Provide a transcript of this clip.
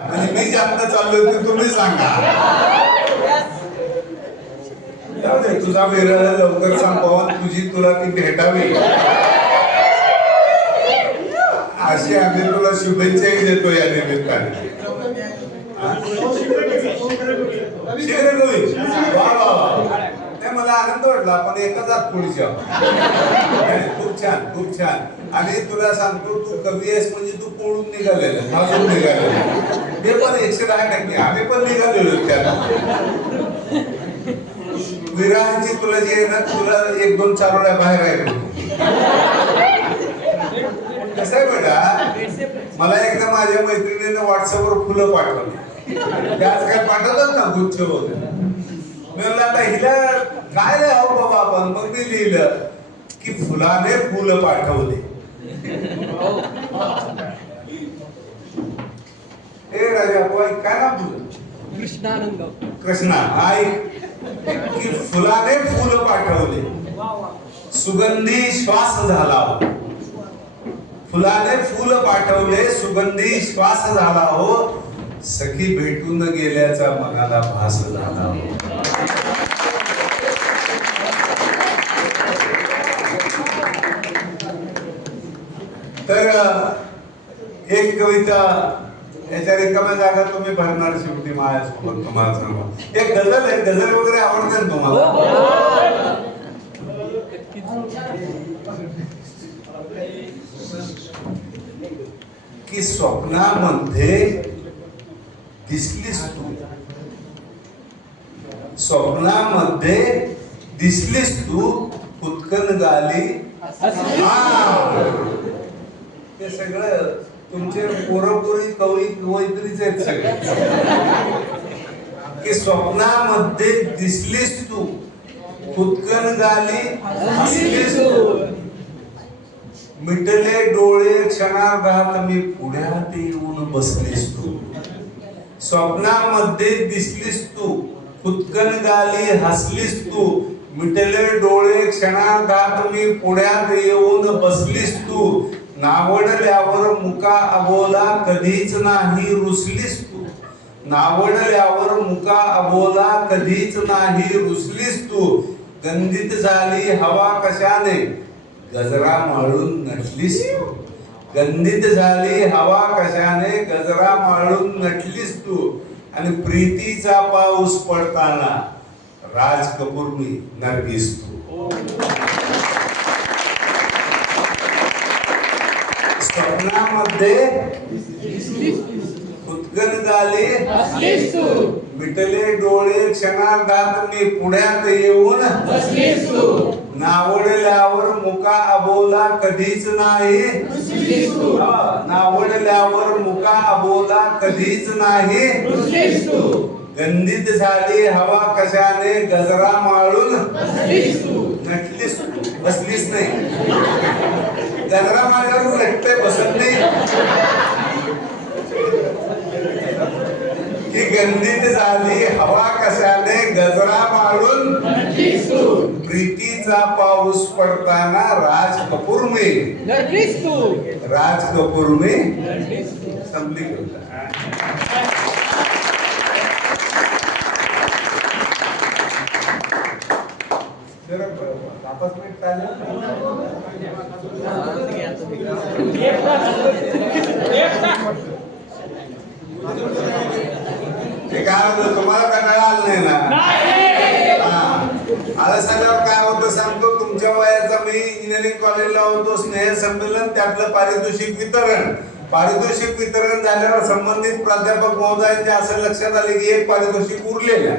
आणि मी जास्त चाललोय ते तुम्ही सांगा. जाऊ दे, तुझा विरह लवकर संपवा, तुझी तुला ती भेटावी अशी आम्ही तुला शुभेच्छाही देतो या निमित्ताने. मला आनंद वाटला, पण एकच आत पुढच्या. खूप छान, खूप छान. आणि तुला सांगतो, तू कवी आहेस म्हणजे तू पळून निघालेलं, भाजून निघालेलं. ते पण 110%. आम्ही पण निघालेलो त्याला. विराहाची तुला जी आहे ना, तुला 1-2 चारोळ्या बाहेर आहे. कसं आहे बेटा, मला एकदा माझ्या मैत्रिणीने व्हॉट्सअपवर फुलं पाठवली. त्याच काय पाठवतात ना, गुच्छ वगैरे. मी म्हणलं आता हिला काय लिहावं बाबा आपण. मग मी लिहिलं की फुलाने फुल पाठवले. ए राजा काय ना फुल कृष्णा आई की फुलाने फुल पाठवले, सुगंधी श्वास झाला. फुलाने फुल पाठवले, सुगंधी श्वास झाला हो. सखी भेटून गेल्याचा मनाला भास झाला हो. तर एक कविता याच्या रिकाम्या जागा तुम्ही भरणार शेवटी माझ्यासोबत. तुम्हाला सांगू एक गझल आहे. गझल वगैरे आवडते ना तुम्हाला? की स्वप्नामध्ये दिसलीस तू, स्वप्नामध्ये दिसलीस तू, कुतकन गाली. ते सगळं तुमचे पोरपोरी कवी कवयित्रीच आहेत सगळे. की स्वप्नामध्ये दिसलीस तू, कुतकन गाली हसलीस तू. मिटले डोळे क्षणार्धात मी पुढ्यात येऊन बसलीस तू. स्वप्नामध्ये दिसलीस तू, कुतकन गाली हसलीस तू. मिटले डोळे क्षणार्धात मी पुढ्यात येऊन बसलीस तू. नावडल्यावर मुका अबोला कधीच नाही रुसलीस तू. नावडल्यावर मुका अबोला कधीच नाही रुसलीस तू. गंधित झाली हवा कशाने, गजरा माळून नटलीस तू. गंधित झाली हवा कशाने, गजरा माळून नटलीस तू. आणि प्रीतीचा पाऊस पडताना राज कपूर मी नरगिस तू. स्वप्नामध्ये कुतकन गाली हसलीस तू. मिटले डोळे क्षणार्धात मी पुढ्यात येऊन बसलीस तू. नावडल्यावर मुका अबोला कधीच नाही रुसलीस तू. नावडल्यावर मुका अबोला कधीच नाही रुसलीस तू. गंधित झाली हवा कशाने, गजरा माळून बसलीस तू. नटलीस तू, बसलीस नाही. गजरा माळून नटते, बसत नाही. की गंधित झाली हवा कशाने, गजरा माळून नटलीस तू. प्रीतीचा पाऊस पडताना राज कपूर मी नटलीस तू. राज कपूर मी संपली कविता. तुम्हाला कंटाळा आला नाही ना? आता सगळं काय होतं सांगतो. तुमच्या वयाचा मी इंजिनिअरिंग कॉलेजला होतो. स्नेह संमेलन, त्यातलं पारितोषिक वितरण. पारितोषिक वितरण झाल्यावर संबंधित प्राध्यापक महोदयांच्या असं लक्षात आले की एक पारितोषिक उरलेलं आहे.